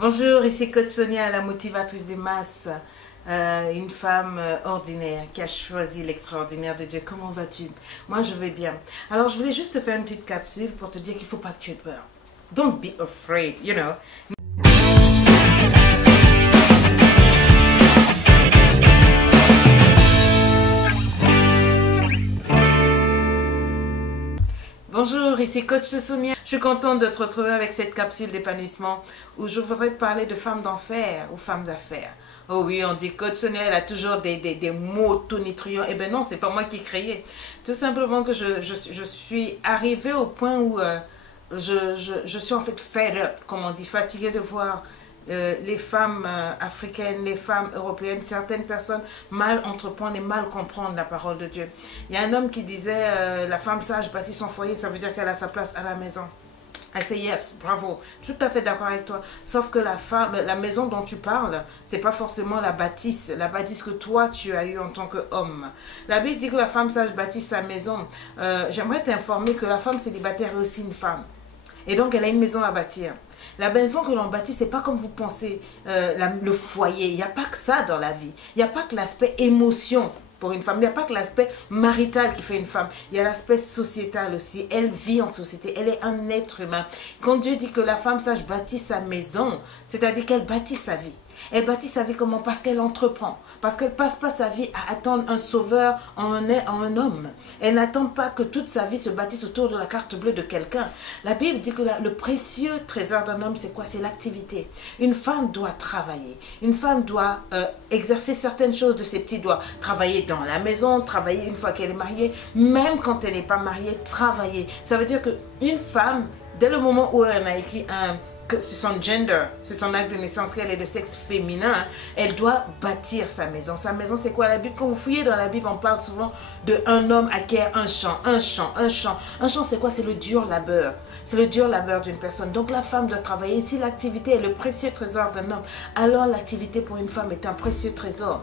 Bonjour, ici Coach Sonia, la motivatrice des masses, une femme ordinaire qui a choisi l'extraordinaire de Dieu. Comment vas-tu? Moi, je vais bien. Alors, je voulais juste te faire une petite capsule pour te dire qu'il ne faut pas que tu aies peur. Don't be afraid, you know. Bonjour, ici Coach Sonia. Je suis contente de te retrouver avec cette capsule d'épanouissement où je voudrais te parler de femmes d'enfer ou femmes d'affaires. Oh oui, on dit Coach Sonia, elle a toujours des mots tonitruants. Eh bien non, c'est pas moi qui ai créé. Tout simplement que je suis arrivée au point où je suis en fait fed up, comme on dit, fatiguée de voir les femmes africaines, les femmes européennes, certaines personnes mal entreprendre et mal comprendre la parole de Dieu. Il y a un homme qui disait la femme sage bâtit son foyer, ça veut dire qu'elle a sa place à la maison. I say yes, bravo, tout à fait d'accord avec toi. Sauf que la maison dont tu parles, c'est pas forcément la bâtisse que toi tu as eue en tant qu'homme. La Bible dit que la femme sage bâtit sa maison. J'aimerais t'informer que la femme célibataire est aussi une femme. Et donc elle a une maison à bâtir. La maison que l'on bâtit, c'est pas comme vous pensez le foyer. Il n'y a pas que ça dans la vie. Il n'y a pas que l'aspect émotion pour une femme. Il n'y a pas que l'aspect marital qui fait une femme. Il y a l'aspect sociétal aussi. Elle vit en société. Elle est un être humain. Quand Dieu dit que la femme sage bâtit sa maison, c'est-à-dire qu'elle bâtit sa vie. Elle bâtit sa vie comment? Parce qu'elle entreprend. Parce qu'elle ne passe pas sa vie à attendre un sauveur en un homme. Elle n'attend pas que toute sa vie se bâtisse autour de la carte bleue de quelqu'un. La Bible dit que le précieux trésor d'un homme, c'est quoi? C'est l'activité. Une femme doit travailler. Une femme doit exercer certaines choses de ses petits doigts. Travailler dans la maison, travailler une fois qu'elle est mariée. Même quand elle n'est pas mariée, travailler. Ça veut dire qu'une femme, dès le moment où elle a écrit c'est son gender, c'est son acte de naissance, qu'elle est de sexe féminin, elle doit bâtir sa maison. Sa maison, c'est quoi? La Bible, quand vous fouillez dans la Bible, on parle souvent d'un homme acquiert un champ. Un champ, c'est quoi? C'est le dur labeur. C'est le dur labeur d'une personne. Donc la femme doit travailler. Si l'activité est le précieux trésor d'un homme, alors l'activité pour une femme est un précieux trésor.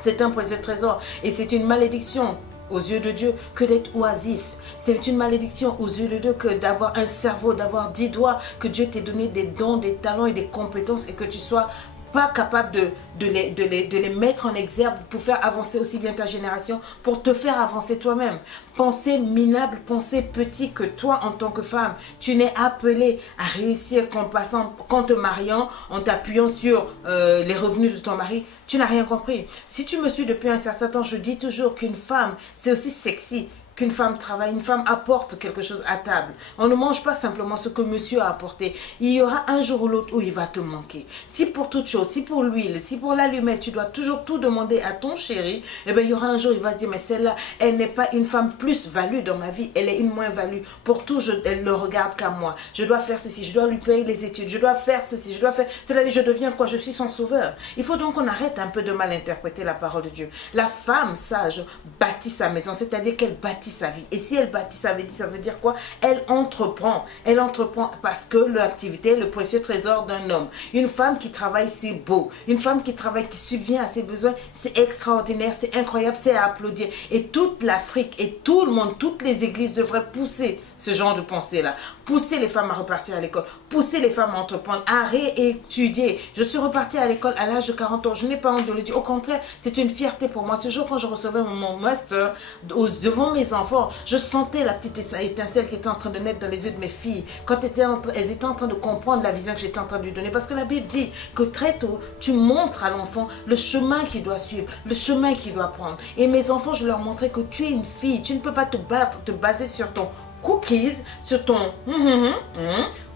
C'est un précieux trésor. Et c'est une malédiction aux yeux de Dieu que d'être oisif. C'est une malédiction aux yeux de Dieu que d'avoir un cerveau, d'avoir 10 doigts, que Dieu t'ait donné des dons, des talents et des compétences et que tu sois pas capable de les mettre en exergue pour faire avancer aussi bien ta génération, pour te faire avancer toi-même. Penser minable, penser petit que toi en tant que femme, tu n'es appelée à réussir qu'en te mariant, en t'appuyant sur les revenus de ton mari. Tu n'as rien compris. Si tu me suis depuis un certain temps, je dis toujours qu'une femme, c'est aussi sexy. Qu'une femme travaille, une femme apporte quelque chose à table. On ne mange pas simplement ce que monsieur a apporté. Il y aura un jour ou l'autre où il va te manquer. Si pour toute chose, si pour l'huile, si pour l'allumette, tu dois toujours tout demander à ton chéri, eh bien il y aura un jour, il va se dire, mais celle-là, elle n'est pas une femme plus-value dans ma vie, elle est une moins-value. Pour tout, elle ne regarde qu'à moi. Je dois faire ceci, je dois lui payer les études, je dois faire ceci, je dois faire... C'est-à-dire, je deviens quoi? Je suis son sauveur. Il faut donc qu'on arrête un peu de mal interpréter la parole de Dieu. La femme sage bâtit sa maison, c'est-à-dire qu'elle bâtit sa vie. Et si elle bâtit sa vie, ça veut dire quoi? Elle entreprend. Elle entreprend parce que l'activité est le précieux trésor d'un homme. Une femme qui travaille, c'est beau. Une femme qui travaille, qui subvient à ses besoins, c'est extraordinaire, c'est incroyable, c'est à applaudir. Et toute l'Afrique et tout le monde, toutes les églises devraient pousser ce genre de pensée-là. Pousser les femmes à repartir à l'école. Pousser les femmes à entreprendre, à réétudier. Je suis repartie à l'école à l'âge de 40 ans. Je n'ai pas honte de le dire. Au contraire, c'est une fierté pour moi. Ce jour, quand je recevais mon master devant mes enfants, je sentais la petite étincelle qui était en train de naître dans les yeux de mes filles. Quand elles étaient en train de comprendre la vision que j'étais en train de lui donner. Parce que la Bible dit que très tôt, tu montres à l'enfant le chemin qu'il doit suivre, le chemin qu'il doit prendre. Et mes enfants, je leur montrais que tu es une fille. Tu ne peux pas te battre, te baser sur ton cookies, sur ton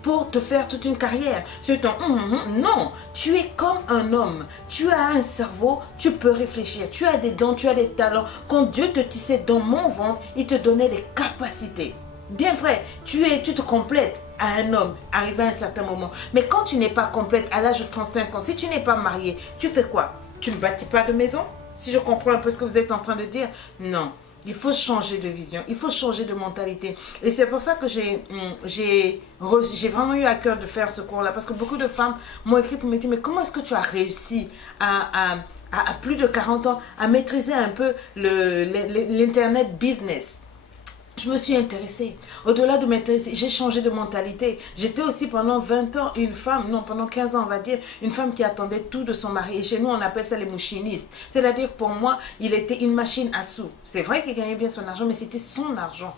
pour te faire toute une carrière, sur ton non, tu es comme un homme, tu as un cerveau, tu peux réfléchir, tu as des dons, tu as des talents. Quand Dieu te tissait dans mon ventre, il te donnait des capacités. Bien vrai, tu te complètes à un homme, arrivé à un certain moment. Mais quand tu n'es pas complète à l'âge de 35 ans, si tu n'es pas marié, tu fais quoi? Tu ne bâtis pas de maison? Si je comprends un peu ce que vous êtes en train de dire, non. Il faut changer de vision, il faut changer de mentalité. Et c'est pour ça que j'ai vraiment eu à cœur de faire ce cours-là. Parce que beaucoup de femmes m'ont écrit pour me dire, mais comment est-ce que tu as réussi à plus de 40 ans à maîtriser un peu l'Internet business? Je me suis intéressée. Au-delà de m'intéresser, j'ai changé de mentalité. J'étais aussi pendant 20 ans une femme, non, pendant 15 ans on va dire, une femme qui attendait tout de son mari. Et chez nous on appelle ça les mouchinistes. C'est-à-dire pour moi, il était une machine à sous. C'est vrai qu'il gagnait bien son argent, mais c'était son argent.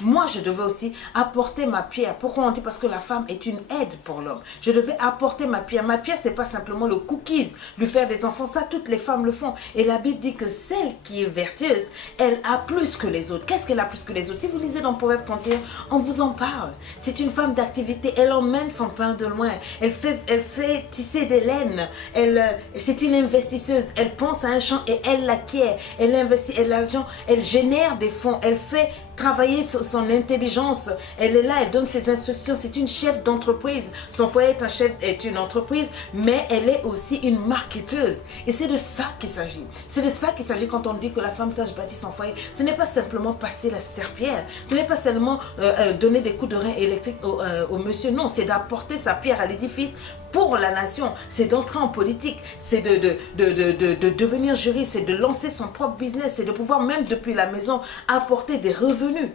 Moi, je devais aussi apporter ma pierre. Pourquoi on dit? Parce que la femme est une aide pour l'homme. Je devais apporter ma pierre. Ma pierre, c'est pas simplement le cookies, lui faire des enfants. Ça, toutes les femmes le font. Et la Bible dit que celle qui est vertueuse, elle a plus que les autres. Qu'est-ce qu'elle a plus que les autres? Si vous lisez dans Proverbe 31, on vous en parle. C'est une femme d'activité. Elle emmène son pain de loin. Elle fait tisser des laines. C'est une investisseuse. Elle pense à un champ et elle l'acquiert. Elle investit l'argent. Elle génère des fonds. Elle fait travailler son intelligence. Elle est là, elle donne ses instructions. C'est une chef d'entreprise. Son foyer est une entreprise, mais elle est aussi une marketeuse. Et c'est de ça qu'il s'agit. C'est de ça qu'il s'agit quand on dit que la femme sage bâtit son foyer. Ce n'est pas simplement passer la serpillière. Ce n'est pas seulement donner des coups de rein électriques au monsieur. Non, c'est d'apporter sa pierre à l'édifice pour la nation. C'est d'entrer en politique. C'est de devenir juriste. C'est de lancer son propre business. C'est de pouvoir même depuis la maison apporter des revenus.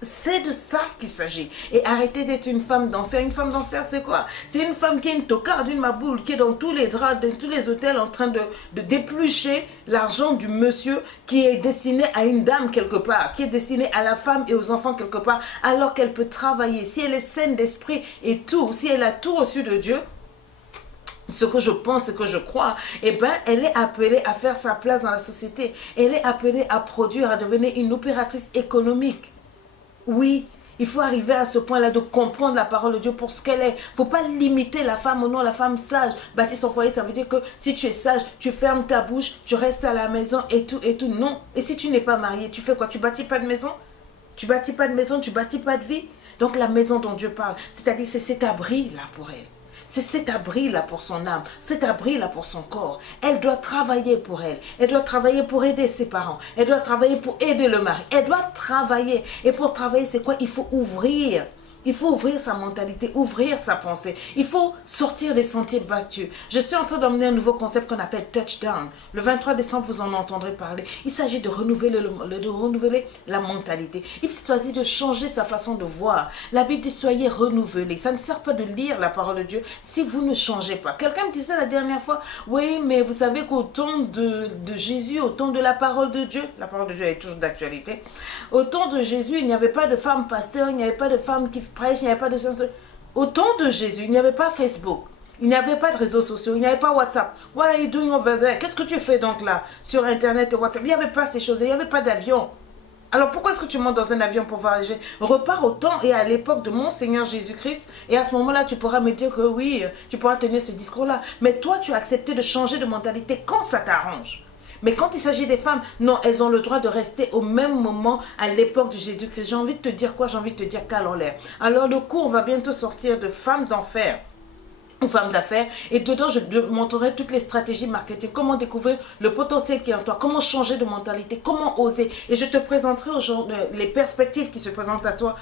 C'est de ça qu'il s'agit. Et arrêter d'être une femme d'enfer. Une femme d'enfer, c'est quoi? C'est une femme qui est une tocarde, une maboule, qui est dans tous les draps, dans tous les hôtels en train de d'éplucher l'argent du monsieur qui est destiné à une dame quelque part, qui est destiné à la femme et aux enfants quelque part, alors qu'elle peut travailler. Si elle est saine d'esprit et tout, si elle a tout reçu de Dieu, ce que je pense, ce que je crois, eh bien, elle est appelée à faire sa place dans la société. Elle est appelée à produire, à devenir une opératrice économique. Oui, il faut arriver à ce point-là de comprendre la parole de Dieu pour ce qu'elle est. Il ne faut pas limiter la femme au nom, la femme sage. Bâtir son foyer, ça veut dire que si tu es sage, tu fermes ta bouche, tu restes à la maison et tout, et tout. Non. Et si tu n'es pas marié, tu fais quoi? Tu bâtis pas de maison? Tu bâtis pas de maison, tu bâtis pas de vie? Donc la maison dont Dieu parle, c'est-à-dire c'est cet abri-là pour elle. C'est cet abri-là pour son âme, cet abri-là pour son corps. Elle doit travailler pour elle. Elle doit travailler pour aider ses parents. Elle doit travailler pour aider le mari. Elle doit travailler. Et pour travailler, c'est quoi? Il faut ouvrir. Il faut ouvrir sa mentalité, ouvrir sa pensée. Il faut sortir des sentiers battus. Je suis en train d'emmener un nouveau concept qu'on appelle touchdown. Le 23 décembre, vous en entendrez parler. Il s'agit de renouveler la mentalité. Il s'agit de changer sa façon de voir. La Bible dit soyez renouvelés. Ça ne sert pas de lire la parole de Dieu si vous ne changez pas. Quelqu'un me disait la dernière fois, oui, mais vous savez qu'au temps de Jésus, au temps de la parole de Dieu est toujours d'actualité. Au temps de Jésus, il n'y avait pas de femme pasteur, il n'y avait pas de femme qui prêche, il n'y avait pas de... Au temps de Jésus, il n'y avait pas Facebook, il n'y avait pas de réseaux sociaux, il n'y avait pas WhatsApp. What are you doing over there? Qu'est-ce que tu fais donc là, sur Internet et WhatsApp? Il n'y avait pas ces choses, il n'y avait pas d'avion. Alors pourquoi est-ce que tu montes dans un avion pour voyager? Repars au temps et à l'époque de mon Seigneur Jésus-Christ et à ce moment-là, tu pourras me dire que oui, tu pourras tenir ce discours-là. Mais toi, tu as accepté de changer de mentalité quand ça t'arrange. Mais quand il s'agit des femmes, non, elles ont le droit de rester au même moment à l'époque de Jésus-Christ. J'ai envie de te dire quoi? J'ai envie de te dire qu'à l'air. Alors le cours va bientôt sortir de femmes d'enfer ou femmes d'affaires, et dedans je te montrerai toutes les stratégies marketing, comment découvrir le potentiel qui est en toi, comment changer de mentalité, comment oser, et je te présenterai aujourd'hui les perspectives qui se présentent à toi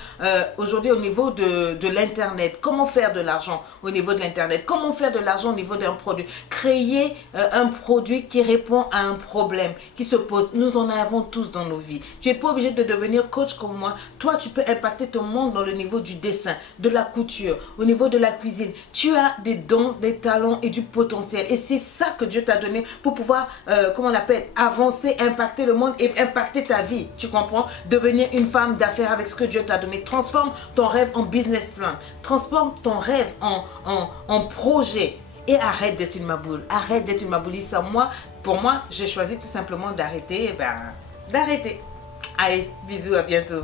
aujourd'hui au niveau de l'internet, comment faire de l'argent au niveau de l'internet, comment faire de l'argent au niveau d'un produit, créer un produit qui répond à un problème qui se pose. Nous en avons tous dans nos vies. Tu n'es pas obligé de devenir coach comme moi. Toi, tu peux impacter ton monde dans le niveau du dessin, de la couture, au niveau de la cuisine. Tu as des dons, des talents et du potentiel. Et c'est ça que Dieu t'a donné pour pouvoir, comment on appelle, avancer, impacter le monde et impacter ta vie. Tu comprends? Devenir une femme d'affaires avec ce que Dieu t'a donné. Transforme ton rêve en business plan. Transforme ton rêve en projet. Et arrête d'être une maboule. Arrête d'être une mabouliste. Pour moi, j'ai choisi tout simplement d'arrêter. D'arrêter. Allez, bisous, à bientôt.